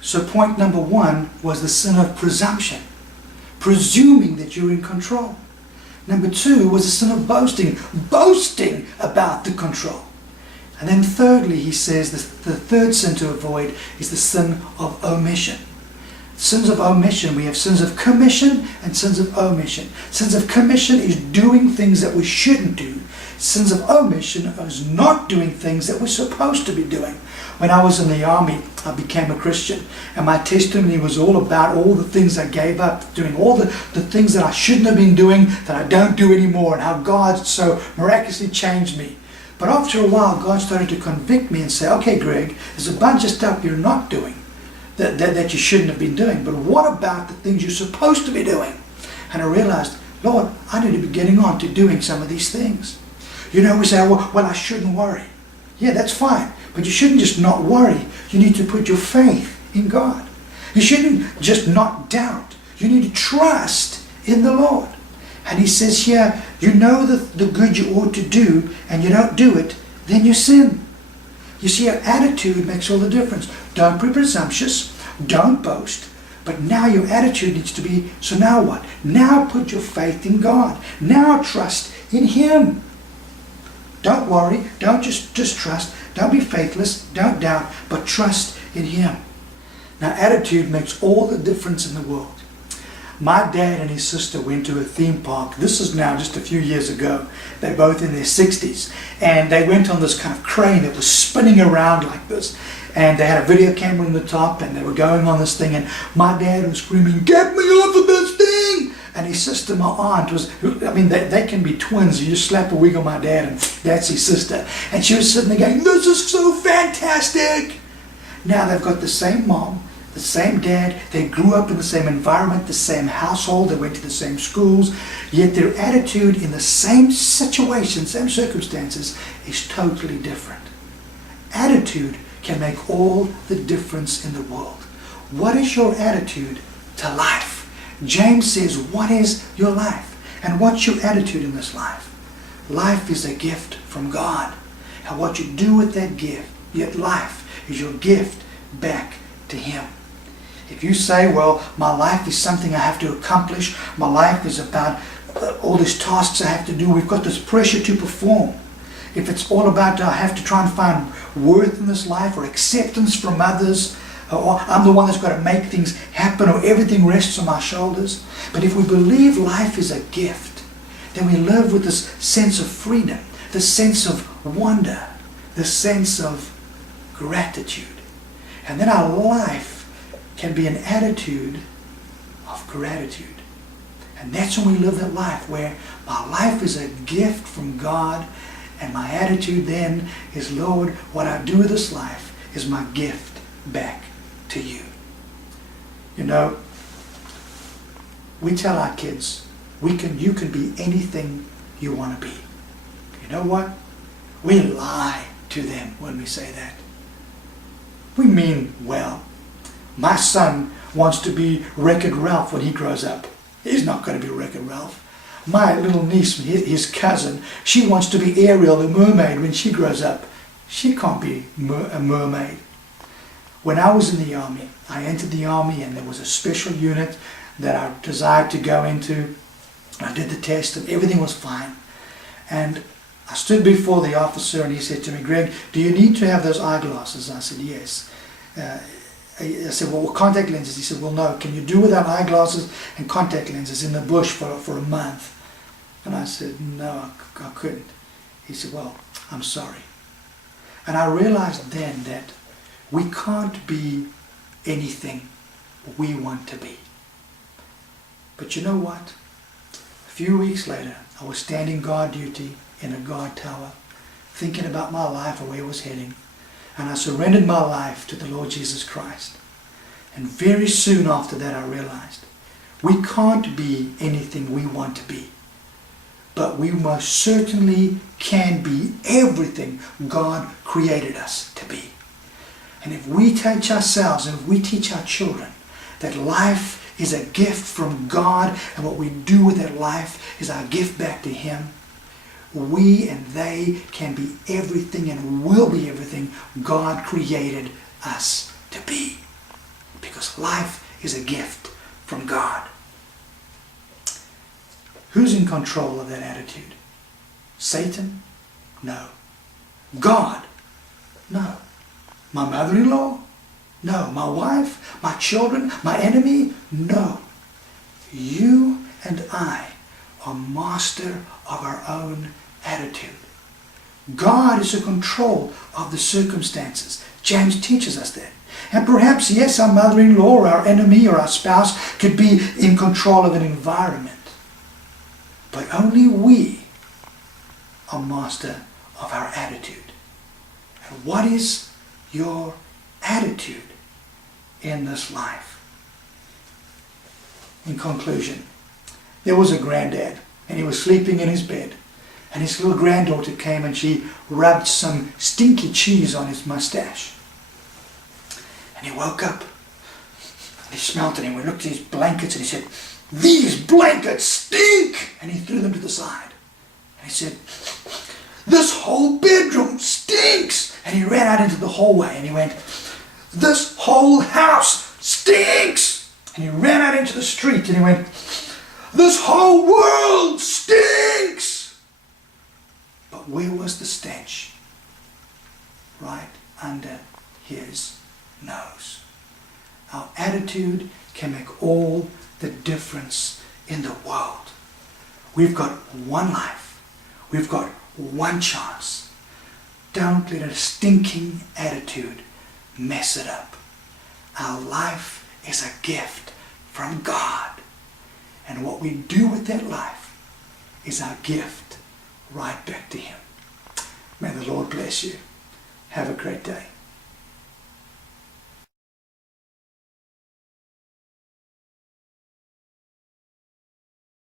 So point number one was the sin of presumption, presuming that you're in control. Number two was the sin of boasting, boasting about the control. And then thirdly, he says the third sin to avoid is the sin of omission. Sins of omission, we have sins of commission and sins of omission. Sins of commission is doing things that we shouldn't do. Sins of omission is not doing things that we're supposed to be doing. When I was in the army, I became a Christian, and my testimony was all about all the things I gave up, doing all the things that I shouldn't have been doing, that I don't do anymore, and how God so miraculously changed me. But after a while, God started to convict me and say, okay, Greg, there's a bunch of stuff you're not doing that you shouldn't have been doing. But what about the things you're supposed to be doing? And I realized, Lord, I need to be getting on to doing some of these things. You know, we say, well, I shouldn't worry. Yeah, that's fine. But you shouldn't just not worry. You need to put your faith in God. You shouldn't just not doubt. You need to trust in the Lord. And he says here, you know the good you ought to do, and you don't do it, then you sin. You see, our attitude makes all the difference. Don't be presumptuous. Don't boast. But now your attitude needs to be, so now what? Now put your faith in God. Now trust in Him. Don't worry. Don't just trust. Don't be faithless. Don't doubt. But trust in Him. Now attitude makes all the difference in the world. My dad and his sister went to a theme park. This is now just a few years ago. They're both in their 60s. And they went on this kind of crane that was spinning around like this. And they had a video camera on the top, and they were going on this thing. And my dad was screaming, "Get me off of this thing!" And his sister, my aunt, was, I mean, they can be twins. You just slap a wig on my dad, and that's his sister. And she was sitting there going, "This is so fantastic!" Now they've got the same mom, the same dad. They grew up in the same environment, the same household. They went to the same schools. Yet their attitude in the same situation, same circumstances, is totally different. Attitude can make all the difference in the world. What is your attitude to life? James says, what is your life? And what's your attitude in this life? Life is a gift from God. And what you do with that gift, yet life is your gift back to Him. If you say, well, my life is something I have to accomplish, my life is about all these tasks I have to do, we've got this pressure to perform. If it's all about I have to try and find worth in this life or acceptance from others, or I'm the one that's got to make things happen, or everything rests on my shoulders. But if we believe life is a gift, then we live with this sense of freedom, this sense of wonder, this sense of gratitude. And then our life can be an attitude of gratitude. And that's when we live that life where my life is a gift from God, and my attitude then is, Lord, what I do with this life is my gift back to You. You know, we tell our kids, you can be anything you want to be. You know what? We lie to them when we say that. We mean well. My son wants to be Wreck-It Ralph when he grows up. He's not going to be Wreck-It Ralph. My little niece, his cousin, she wants to be Ariel, the mermaid, when she grows up. She can't be a mermaid. When I was in the army, I entered the army, and there was a special unit that I desired to go into. I did the test and everything was fine. And I stood before the officer, and he said to me, "Greg, do you need to have those eyeglasses?" I said, "Yes." I said, "Well, contact lenses?" He said, "Well, no. Can you do without eyeglasses and contact lenses in the bush for a month?" And I said, "No, I couldn't." He said, "Well, I'm sorry." And I realized then that we can't be anything we want to be. But you know what? A few weeks later, I was standing guard duty in a guard tower, thinking about my life and where it was heading. And I surrendered my life to the Lord Jesus Christ. And very soon after that, I realized we can't be anything we want to be. But we most certainly can be everything God created us to be. And if we teach ourselves and if we teach our children that life is a gift from God, and what we do with that life is our gift back to Him, we and they can be everything and will be everything God created us to be. because life is a gift from God. Who's in control of that attitude? Satan? No. God? No. My mother-in-law? No. My wife? My children? My enemy? No. You and I are master of our own attitude. God is in control of the circumstances. James teaches us that. And perhaps, yes, our mother-in-law or our enemy or our spouse could be in control of an environment. But only we are master of our attitude. And what is your attitude in this life? In conclusion, there was a granddad, and he was sleeping in his bed. And his little granddaughter came and she rubbed some stinky cheese on his mustache. And he woke up and he smelled it and he looked at his blankets and he said, "These blankets stink!" And he threw them to the side. And he said, "This whole bedroom stinks!" And he ran out into the hallway and he went, "This whole house stinks!" And he ran out into the street and he went, "This whole world stinks!" But where was the stench? Right under his nose. Our attitude can make all the difference in the world. We've got one life. We've got one chance. Don't let a stinking attitude mess it up. Our life is a gift from God. And what we do with that life is our gift right back to Him. May the Lord bless you. Have a great day.